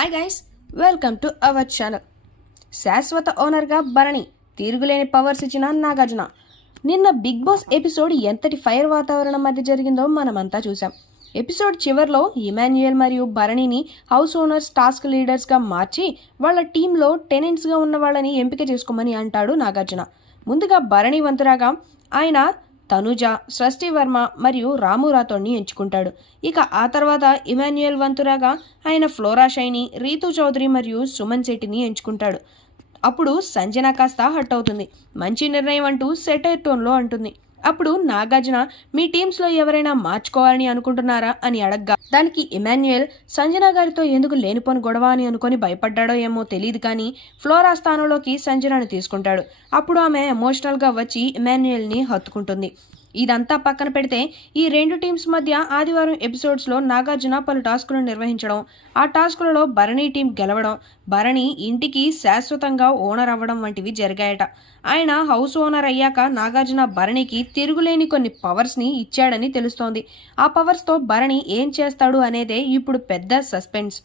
Hi guys, welcome to our channel. శాశ్వత ఓనర్గా భరణి, తిరుగులేని powers ఇచ్చిన నాగార్జున. నిన్న బిగ్ బాస్ ఎపిసోడ్ ఎంతటి ఫైర్ వాతావరణం మధ్య జరిగిందో మనమంతా చూసాం. ఎపిసోడ్ చివర్లో ఇమాన్యుయల్ మరియు భరణిని హౌస్ ఓనర్స్ టాస్క్ లీడర్స్గా మార్చి వాళ్ళ టీంలో టెనెంట్స్గా ఉన్న వాళ్ళని ఎంపిక చేసుకోమని అంటాడు నాగార్జున. ముందుగా భరణి వంతురాగా ఆయన తనుజ, సృష్టి వర్మ మరియు రాము రాథోడ్ని ఎంచుకుంటాడు. ఇక ఆ తర్వాత ఇమాన్యుయల్ వంతురాగా ఆయన ఫ్లోరా షైని, రీతు చౌదరి మరియు సుమన్ శెట్టిని ఎంచుకుంటాడు. అప్పుడు సంజన కాస్త హట్ అవుతుంది. మంచి నిర్ణయం అంటూ సెటైర్ టోన్లో అంటుంది. అప్పుడు నాగార్జున, మీ టీమ్స్లో ఎవరైనా మార్చుకోవాలని అనుకుంటున్నారా అని అడగ్గా దానికి ఇమాన్యుయల్ సంజన గారితో ఎందుకు లేనిపోని గొడవ అని అనుకొని భయపడ్డాడో ఏమో తెలియదు కానీ ఫ్లోరా స్థానంలోకి సంజనను తీసుకుంటాడు. అప్పుడు ఆమె ఎమోషనల్గా వచ్చి ఇమాన్యుయల్ని హత్తుకుంటుంది. ఇదంతా పక్కన పెడితే ఈ రెండు టీమ్స్ మధ్య ఆదివారం ఎపిసోడ్స్లో నాగార్జున పలు టాస్కులు నిర్వహించడం, ఆ టాస్కులలో భరణి టీం గెలవడం, భరణి ఇంటికి శాశ్వతంగా ఓనర్ అవ్వడం వంటివి జరిగాయట. ఆయన హౌస్ ఓనర్ అయ్యాక నాగార్జున భరణికి తిరుగులేని కొన్ని పవర్స్ని ఇచ్చాడని తెలుస్తోంది. ఆ పవర్స్తో భరణి ఏం చేస్తాడు అనేదే ఇప్పుడు పెద్ద సస్పెన్స్.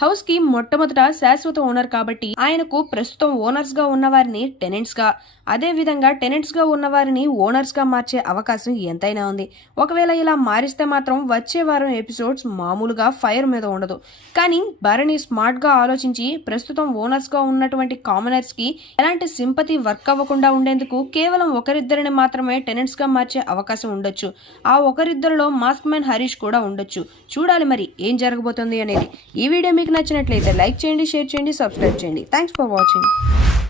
హౌస్కి మొట్టమొదట శాశ్వత ఓనర్ కాబట్టి ఆయనకు ప్రస్తుతం ఓనర్స్గా ఉన్నవారిని టెనెంట్స్గా, అదేవిధంగా టెనెంట్స్గా ఉన్నవారిని ఓనర్స్గా మార్చే అవకాశం ఎంతైనా ఉంది. ఒకవేళ ఇలా మారిస్తే మాత్రం వచ్చే వారం ఎపిసోడ్స్ మామూలుగా ఫైర్ మీద ఉండదు. కానీ భరణి స్మార్ట్గా ఆలోచించి ప్రస్తుతం ఓనర్స్గా ఉన్నటువంటి కామనర్స్కి ఎలాంటి సింపతి వర్క్ అవ్వకుండా ఉండేందుకు కేవలం ఒకరిద్దరిని మాత్రమే టెనెంట్స్గా మార్చే అవకాశం ఉండొచ్చు. ఆ ఒకరిద్దరిలో మాస్క్ మ్యాన్ హరీష్ కూడా ఉండొచ్చు. చూడాలి మరి ఏం జరగబోతుంది అనేది. ఈ వీడియో మీకు నచ్చినట్లయితే లైక్ చేయండి, షేర్ చేయండి, సబ్స్క్రైబ్ చేయండి. Thanks for watching.